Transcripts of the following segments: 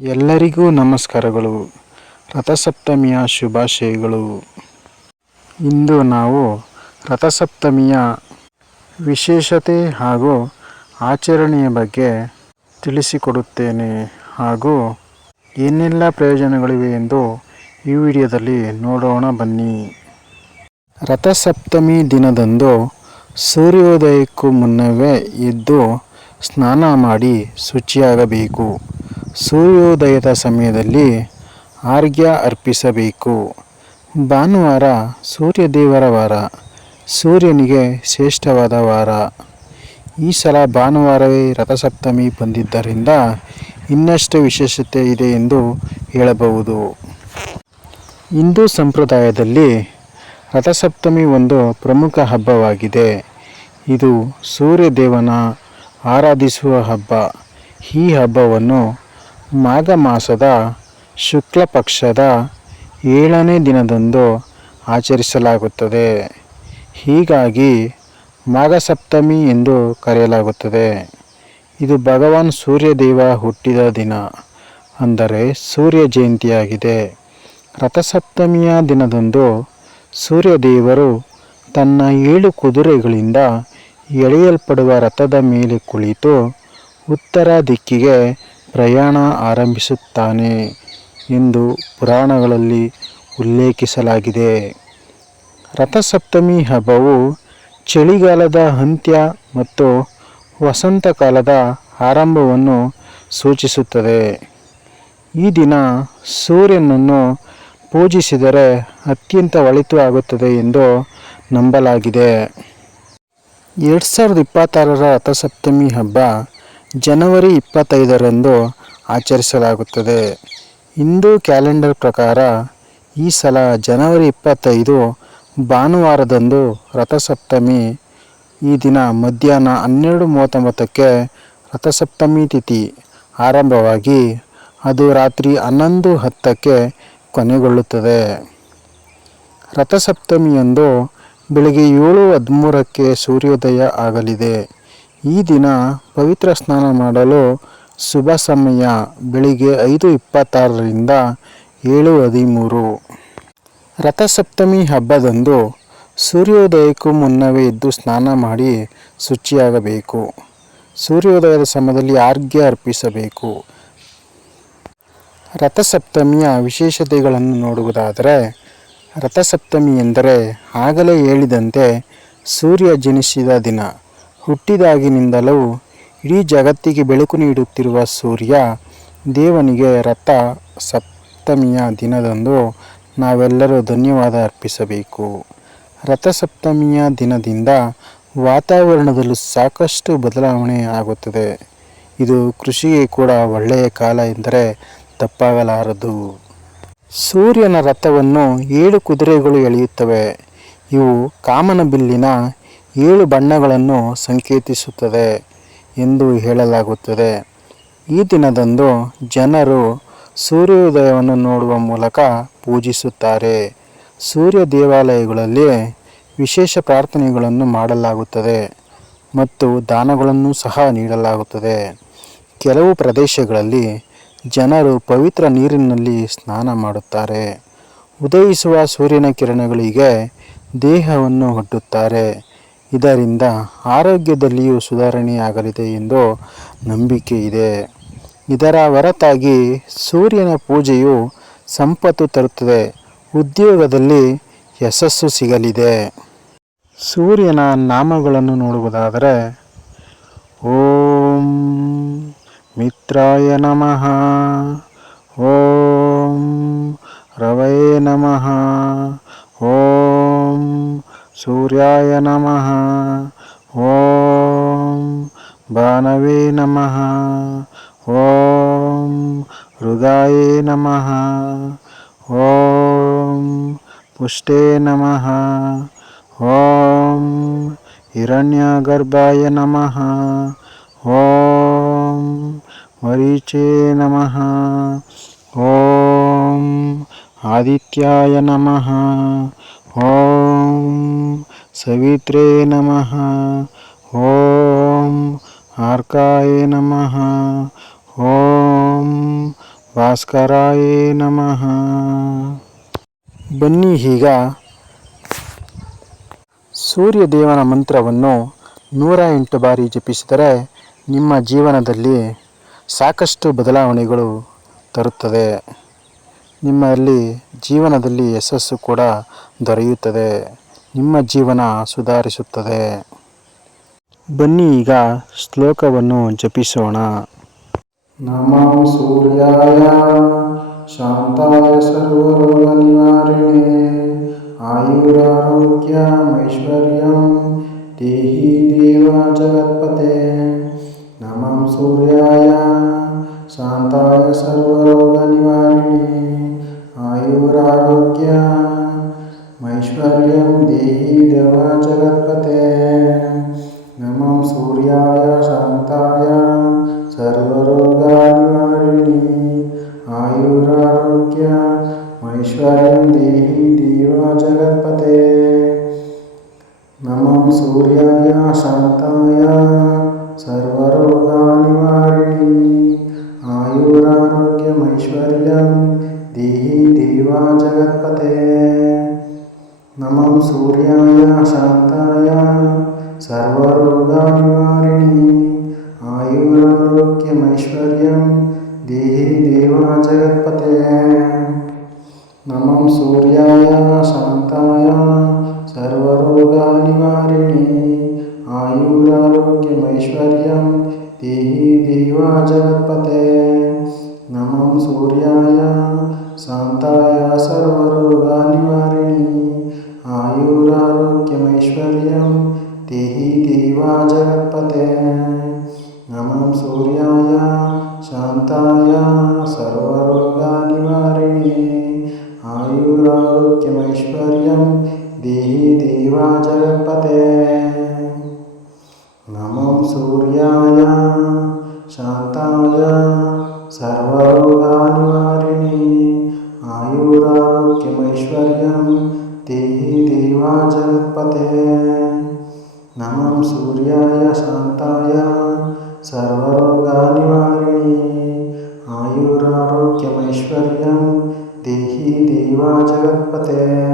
ಎಲ್ಲರಿಗೂ ನಮಸ್ಕಾರಗಳು. ರಥಸಪ್ತಮಿಯ ಶುಭಾಶಯಗಳು. ಇಂದು ನಾವು ರಥಸಪ್ತಮಿಯ ವಿಶೇಷತೆ ಹಾಗೂ ಆಚರಣೆಯ ಬಗ್ಗೆ ತಿಳಿಸಿಕೊಡುತ್ತೇನೆ ಹಾಗೂ ಏನೆಲ್ಲ ಪ್ರಯೋಜನಗಳಿವೆ ಎಂದು ಈ ವಿಡಿಯೋದಲ್ಲಿ ನೋಡೋಣ ಬನ್ನಿ. ರಥಸಪ್ತಮಿ ದಿನದಂದು ಸೂರ್ಯೋದಯಕ್ಕೂ ಮುನ್ನವೇ ಎದ್ದು ಸ್ನಾನ ಮಾಡಿ ಶುಚಿಯಾಗಬೇಕು. ಸೂರ್ಯೋದಯದ ಸಮಯದಲ್ಲಿ ಆರ್ಘ್ಯ ಅರ್ಪಿಸಬೇಕು. ಭಾನುವಾರ ಸೂರ್ಯದೇವರ ವಾರ. ಸೂರ್ಯನಿಗೆ ಶ್ರೇಷ್ಠವಾದ ವಾರ. ಈ ಸಲ ಭಾನುವಾರವೇ ರಥಸಪ್ತಮಿ ಬಂದಿದ್ದರಿಂದ ಇನ್ನಷ್ಟು ವಿಶೇಷತೆ ಇದೆ ಎಂದು ಹೇಳಬಹುದು. ಹಿಂದೂ ಸಂಪ್ರದಾಯದಲ್ಲಿ ರಥಸಪ್ತಮಿ ಒಂದು ಪ್ರಮುಖ ಹಬ್ಬವಾಗಿದೆ. ಇದು ಸೂರ್ಯದೇವನ ಆರಾಧಿಸುವ ಹಬ್ಬ. ಈ ಹಬ್ಬವನ್ನು ಮಾಘ ಮಾಸದ ಶುಕ್ಲ ಪಕ್ಷದ ಏಳನೇ ದಿನದಂದು ಆಚರಿಸಲಾಗುತ್ತದೆ. ಹೀಗಾಗಿ ಮಾಘ ಸಪ್ತಮಿ ಎಂದು ಕರೆಯಲಾಗುತ್ತದೆ. ಇದು ಭಗವಾನ್ ಸೂರ್ಯದೇವ ಹುಟ್ಟಿದ ದಿನ ಅಂದರೆ ಸೂರ್ಯ ಜಯಂತಿಯಾಗಿದೆ. ರಥಸಪ್ತಮಿಯ ದಿನದಂದು ಸೂರ್ಯದೇವರು ತನ್ನ ಏಳು ಕುದುರೆಗಳಿಂದ ಎಳೆಯಲ್ಪಡುವ ರಥದ ಮೇಲೆ ಕುಳಿತು ಉತ್ತರ ದಿಕ್ಕಿಗೆ ಪ್ರಯಾಣ ಆರಂಭಿಸುತ್ತಾನೆ ಎಂದು ಪುರಾಣಗಳಲ್ಲಿ ಉಲ್ಲೇಖಿಸಲಾಗಿದೆ. ರಥಸಪ್ತಮಿ ಹಬ್ಬವು ಚಳಿಗಾಲದ ಅಂತ್ಯ ಮತ್ತು ವಸಂತಕಾಲದ ಆರಂಭವನ್ನು ಸೂಚಿಸುತ್ತದೆ. ಈ ದಿನ ಸೂರ್ಯನನ್ನು ಪೂಜಿಸಿದರೆ ಅತ್ಯಂತ ಒಳಿತು ಆಗುತ್ತದೆ ಎಂದು ನಂಬಲಾಗಿದೆ. ಎರಡು ಸಾವಿರದ ಇಪ್ಪತ್ತಾರರ ರಥಸಪ್ತಮಿ ಹಬ್ಬ ಜನವರಿ ಇಪ್ಪತ್ತೈದರಂದು ಆಚರಿಸಲಾಗುತ್ತದೆ. ಹಿಂದೂ ಕ್ಯಾಲೆಂಡರ್ ಪ್ರಕಾರ ಈ ಸಲ ಜನವರಿ ಇಪ್ಪತ್ತೈದು ಭಾನುವಾರದಂದು ರಥಸಪ್ತಮಿ. ಈ ದಿನ ಮಧ್ಯಾಹ್ನ ಹನ್ನೆರಡು ಮೂವತ್ತೊಂಬತ್ತಕ್ಕೆ ರಥಸಪ್ತಮಿ ತಿಥಿ ಆರಂಭವಾಗಿ ಅದು ರಾತ್ರಿ ಹನ್ನೊಂದು ಹತ್ತಕ್ಕೆ ಕೊನೆಗೊಳ್ಳುತ್ತದೆ. ರಥಸಪ್ತಮಿಯಂದು ಬೆಳಗ್ಗೆ ಏಳು ಹದಿಮೂರಕ್ಕೆ ಸೂರ್ಯೋದಯ ಆಗಲಿದೆ. ಈ ದಿನ ಪವಿತ್ರ ಸ್ನಾನ ಮಾಡಲು ಶುಭ ಸಮಯ, ಬೆಳಿಗ್ಗೆ ಐದು ಇಪ್ಪತ್ತಾರರಿಂದ ಏಳು ಹದಿಮೂರು. ರಥಸಪ್ತಮಿ ಹಬ್ಬದಂದು ಸೂರ್ಯೋದಯಕ್ಕೂ ಮುನ್ನವೇ ಎದ್ದು ಸ್ನಾನ ಮಾಡಿ ಶುಚಿಯಾಗಬೇಕು. ಸೂರ್ಯೋದಯದ ಸಮಯದಲ್ಲಿ ಆರ್ಘ್ಯ ಅರ್ಪಿಸಬೇಕು. ರಥಸಪ್ತಮಿಯ ವಿಶೇಷತೆಗಳನ್ನು ನೋಡುವುದಾದರೆ ರಥಸಪ್ತಮಿ ಎಂದರೆ ಆಗಲೇ ಹೇಳಿದಂತೆ ಸೂರ್ಯ ಜನಿಸಿದ ದಿನ. ಹುಟ್ಟಿದಾಗಿನಿಂದಲೂ ಇಡೀ ಜಗತ್ತಿಗೆ ಬೆಳಕು ನೀಡುತ್ತಿರುವ ಸೂರ್ಯ ದೇವನಿಗೆ ರಥ ಸಪ್ತಮಿಯ ದಿನದಂದು ನಾವೆಲ್ಲರೂ ಧನ್ಯವಾದ ಅರ್ಪಿಸಬೇಕು. ರಥಸಪ್ತಮಿಯ ದಿನದಿಂದ ವಾತಾವರಣದಲ್ಲೂ ಸಾಕಷ್ಟು ಬದಲಾವಣೆ ಆಗುತ್ತದೆ. ಇದು ಕೃಷಿಗೆ ಕೂಡ ಒಳ್ಳೆಯ ಕಾಲ ಎಂದರೆ ತಪ್ಪಾಗಲಾರದು. ಸೂರ್ಯನ ರಥವನ್ನು ಏಳು ಕುದುರೆಗಳು ಎಳೆಯುತ್ತವೆ. ಇವು ಕಾಮನಬಿಲ್ಲಿನ ಏಳು ಬಣ್ಣಗಳನ್ನು ಸಂಕೇತಿಸುತ್ತದೆ ಎಂದು ಹೇಳಲಾಗುತ್ತದೆ. ಈ ದಿನದಂದು ಜನರು ಸೂರ್ಯೋದಯವನ್ನು ನೋಡುವ ಮೂಲಕ ಪೂಜಿಸುತ್ತಾರೆ. ಸೂರ್ಯ ದೇವಾಲಯಗಳಲ್ಲಿ ವಿಶೇಷ ಪ್ರಾರ್ಥನೆಗಳನ್ನು ಮಾಡಲಾಗುತ್ತದೆ ಮತ್ತು ದಾನಗಳನ್ನು ಸಹ ನೀಡಲಾಗುತ್ತದೆ. ಕೆಲವು ಪ್ರದೇಶಗಳಲ್ಲಿ ಜನರು ಪವಿತ್ರ ನೀರಿನಲ್ಲಿ ಸ್ನಾನ ಮಾಡುತ್ತಾರೆ. ಉದಯಿಸುವ ಸೂರ್ಯನ ಕಿರಣಗಳಿಗೆ ದೇಹವನ್ನು ಹುಟ್ಟುತ್ತಾರೆ ಇದರಿಂದ ಆರೋಗ್ಯದಲ್ಲಿಯೂ ಸುಧಾರಣೆಯಾಗಲಿದೆ ಎಂದು ನಂಬಿಕೆ ಇದೆ. ಇದರ ಹೊರತಾಗಿ ಸೂರ್ಯನ ಪೂಜೆಯು ಸಂಪತ್ತು ತರುತ್ತದೆ. ಉದ್ಯೋಗದಲ್ಲಿ ಯಶಸ್ಸು ಸಿಗಲಿದೆ. ಸೂರ್ಯನ ನಾಮಗಳನ್ನು ನೋಡುವುದಾದರೆ, ಓಂ मित्राय नमः। ॐ रवये नमः। ॐ सूर्याय नमः। ॐ भवे नमः। ॐ हृदाये नमः। ॐ पुष्टे नमः। ॐ हिरण्यगर्भाय नमः। ॐ ಮರೀಚೇ ನಮಃ ಓಂ ಆದಿತ್ಯಾಯ ನಮಃ ಓಂ ಸವಿತ್ರೇ ನಮಃ ಓಂ ಆರ್ಕಾಯ ನಮಃ ಓಂ ಭಾಸ್ಕರಾಯೇ ನಮಃ ಬನ್ನಿ ಈಗ ಸೂರ್ಯದೇವನ ಮಂತ್ರವನ್ನು ನೂರ ಎಂಟು ಬಾರಿ ಜಪಿಸಿದರೆ ನಿಮ್ಮ ಜೀವನದಲ್ಲಿ ಸಾಕಷ್ಟು ಬದಲಾವಣೆಗಳು ತರುತ್ತದೆ. ನಿಮ್ಮಲ್ಲಿ ಜೀವನದಲ್ಲಿ ಯಶಸ್ಸು ಕೂಡ ದೊರೆಯುತ್ತದೆ. ನಿಮ್ಮ ಜೀವನ ಸುಧಾರಿಸುತ್ತದೆ. ಬನ್ನಿ ಈಗ ಶ್ಲೋಕವನ್ನು ಜಪಿಸೋಣ. ನಮೋ ಸೂರ್ಯಾಯ, ಶಾಂತಾಯ ಸರ್ವರೋಗ ಆಯುರಾರೋಗ್ಯ, ಐಶ್ವರ್ಯಂ, ದೇಹಿ ದೇವ ಜಗತ್ಪತೆ. नम सूर्याय शान्ताय सर्वरोगनिवारिणे, आयुरारोग्य, ऐश्वर्यं देहि देवा जगत्पते। नम सूर्याय शांताय सर्वरोगानिवारिणे, आयुरारोग्या, ऐश्वर्यं देहि देवा जगत्पते। नम सूर्याय शांताय देहि देवा जगत्पते। नमं सूर्याय शान्ताय सर्वरोगानिवारिणि आयुरारोग्यमैश्वर्यं देहि देवा जगत्पते। नमं सूर्याय शान्ताय सर्वरोगानिवारिणि आयुरारोग्यमैश्वर्यं देहि देवा जगत्पते। नमं सूर्याय शान्ताय सर्वरोगानिवारिणि आयुरारोग्यमैश्वर्यं देहि देवा जगत्पते। नमं सूर्याय शान्ताय सर्वरोगानिवारिणि आयुरारोग्यमैश्वर्यं देहि देवा जगत्पते। नमं सूर्याय शान्ताय सर्वरोगानिवारिणि आयुरारोग्यमैश्वर्यं देहि देवा जगत्पते। नमं सूर्याय शान्ताय सर्वरोगानिवारिणि आयुरारोग्यमैश्वर्यं देहि देवा जगत्पते।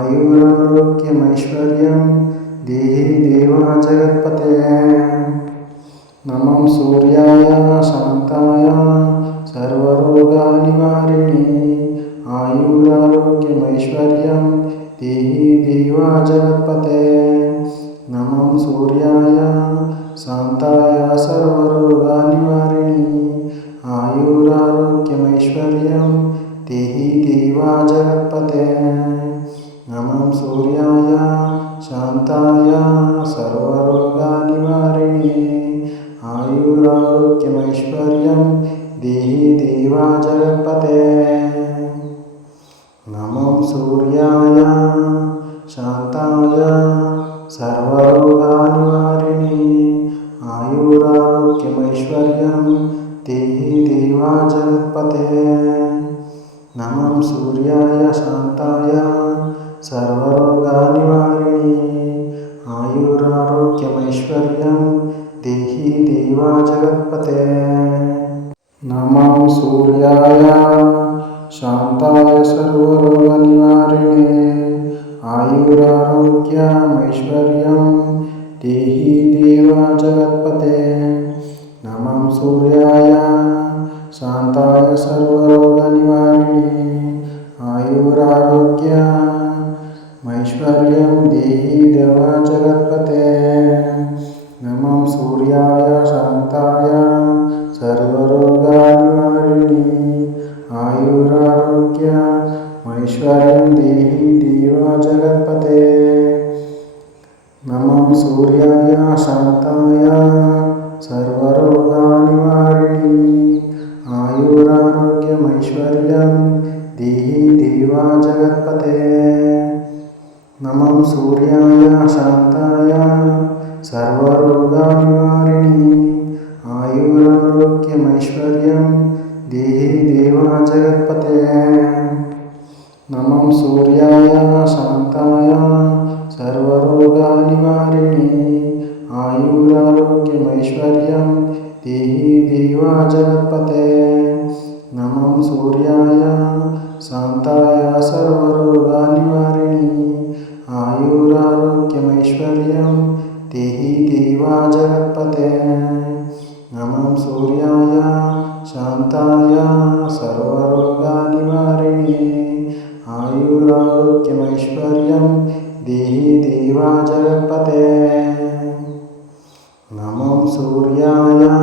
आयुरारोग्यमश्वर्य देहि देवा जगत्पते नमं सूर्याय, शान्ताय, सर्वरोगानिवारिणे। आयुरारोग्यमैश्वर्यं देहि देवा जगत्पते नमं सूर्याय, शान्ताय, सर्वरोगानिवारिणे। आयुरारोग्यमैश्वर्यं देहि देवा जगत्पते नमं सूर्याय शान्ताय सर्वरोगानिवारिणे आयुरारोग्यमैश्वर्यं देहि देवा जगत्पते नमं सूर्याय शान्ताय सर्वरोगानिवारिणे आयुरारोग्यमैश्वर्यं देहि देवा जगत्पते नमं सूर्याय शान्ताय सर्वरोगानिवारिणि आयुरारोग्यमैश्वर्यं देहि देवा जगत्पते नमं सूर्याय शान्ताय सर्वरोगनिवारिणे आयुरारोग्यमैश्वर्यं देहि देवा जगत्पते नमं सूर्याय शान्ताय सर्वरोगनिवारिणे आयुरारोग्या ऐश्वर्यं देहि देव जगत्पते नमं सूर्याय, शान्ताय सर्वरोगानिवारिणि आयुरारोग्य, ऐश्वर्यं देहि देव जगत्पते नमं सूर्याय, शान्ताय सर्वरोगानिवारिणि आयुरारोग्यमैश्वर्यम् നമം സൂര്യായ ശാന്തായ സർവരോഗാനിവാരിണി ആയുരാരോഗ്യമൈശ്വര്യം ദേഹി ദേവാ നമം സൂര്യായ ശാന്തായ സർവരോഗാനിവാരിണി ആയുരാരോഗ്യമൈശ്വര്യം ദേഹി ദേവാ നമം സൂര്യായ ശാന്തായ സർവരോഗാനിവാരി देव जगत्पते नमं सूर्याय शान्ताय सर्वरोगनिवारिणि। आयुरारोग्यमैश्वर्यं देहि देव जगत्पते नमं सूर्याय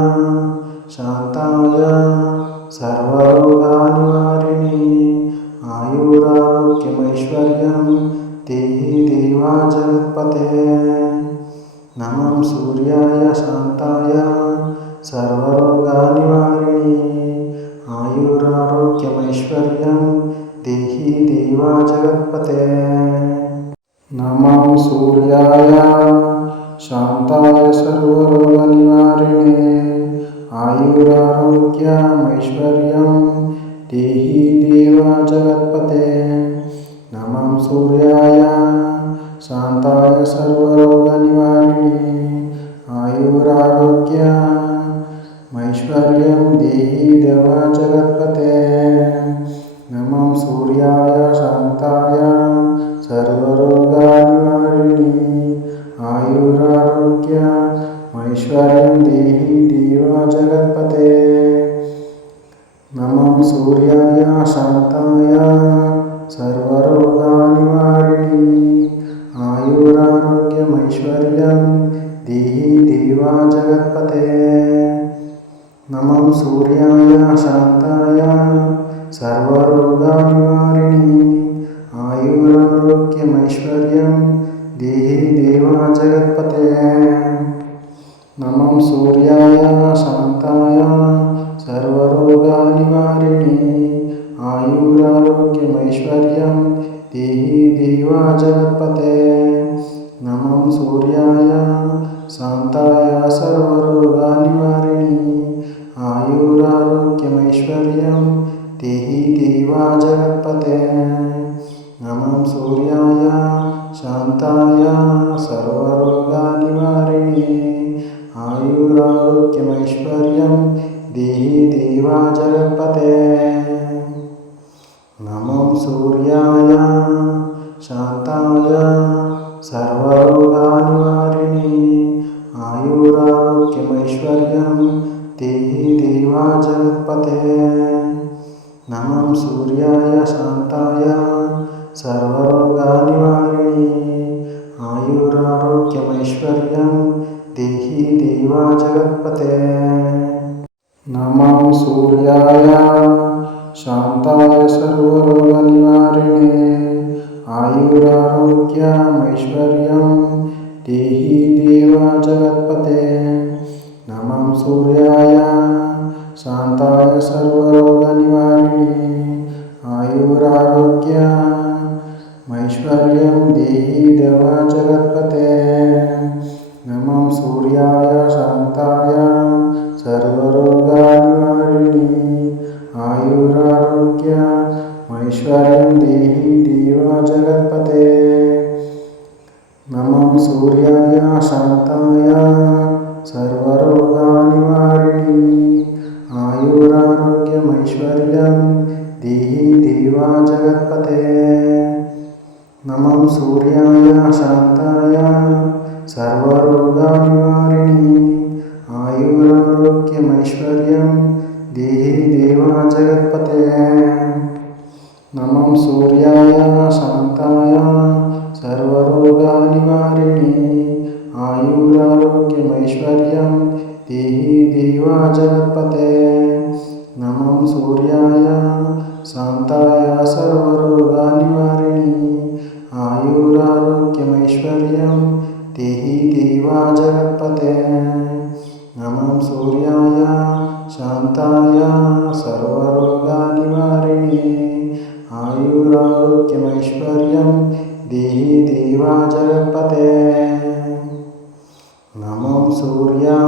देहि देवा जगत्पते। नमं सूर्याय शान्ताय सर्वरोगनिवारिणे। आयुरारोग्यमैश्वर्यं देहि देव seguridad. जगत्पते नमं सूर्याय शान्ताय सर्वरोगनिवारिणि आयुरारोग्यमैश्वर्यं देहि देव जगत्पते। नमं सूर्याय शान्ताय सर्वरोगनिवारिणे आयुरारोग्यमैश्वर्यं देहि देव जगत्पते। नमं सूर्याय శాంతాయ సర్వరోగ నివారిణి ఆయురారోగ్య ఐశ్వర్యం దేహి దేవ జగత్పతే. నమం సూర్యాయ శాంతాయ సర్వరోగా నివారిణి ఆయురారోగ్య ఐశ్వర్యం దేహి దేవ జగత్పతే. నమం సూర్యాయ శాంతాయ Gloria Santa नमं सूर्याय शान्ताय सर्वरोगनिवारिणी आयुरारोग्यमैश्वर्यं देहि देवा जगत्पते नमं सूर्याय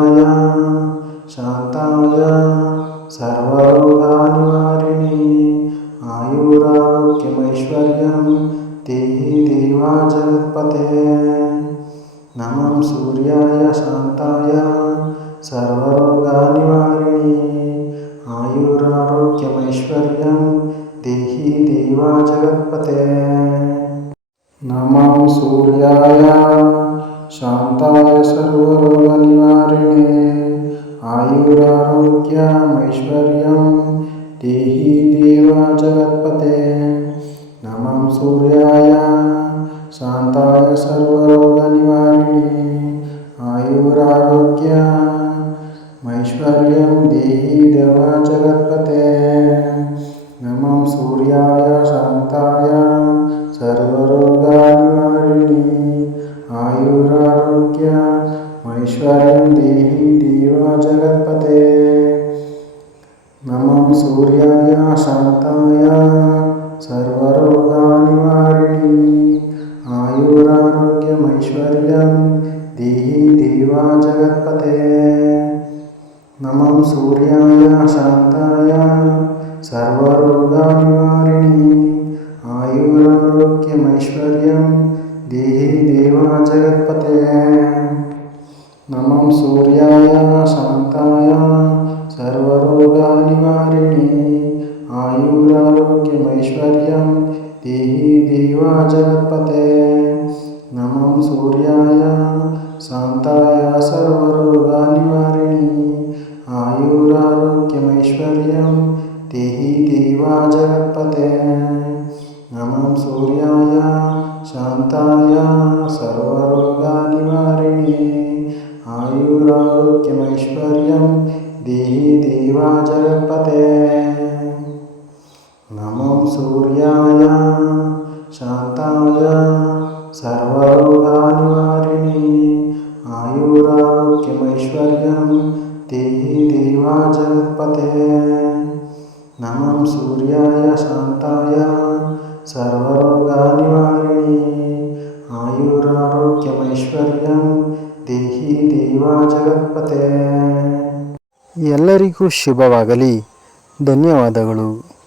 आयुरारोग्यमैश्वर्यं देहि देवा जगत्पते। नमं सूर्याय शान्ताय सर्वरोगनिवारिणे। आयुरारोग्यमैश्वर्यं देहि देवा जगत्पते। नमं सूर्याय शान्ताय सर्वरोगनिवारिणे आयुरारोग्यमैश्वर्यं देहि देवा जगत्पते नमं सूर्याय शान्ताय നമം സൂര്യായ ശാന്തായ സർവരോഗാനിവാരിണി. ആയുരാരോഗ്യമൈശ്വര്യം ദേഹി ദേവാ നമം സൂര്യായ ശാന്തായ സർവരോഗാനിവാരിണി. ആയുരാരോഗ്യമൈശ്വര്യം ദേഹി ദേവാ നമം സൂര്യായ ശാന്തായ സർവരോഗാനിവാരി आयुरारोग्यमैश्वर्यं देहि देवा जगत्पते नमं सूर्याय शान्ताय सर्वरोगनिवारिणी। आयुरारोग्यमैश्वर्यं देहि देवा जगत्पते नमं सूर्याय शान्ताय सर्वरोगनिवारिणी। आयुरारोग्यमैश्वर्यं ದೇಹಿ ದೇವಾ ಜಗತ್ಪತೆ. ಎಲ್ಲರಿಗೂ ಶುಭವಾಗಲಿ. ಧನ್ಯವಾದಗಳು.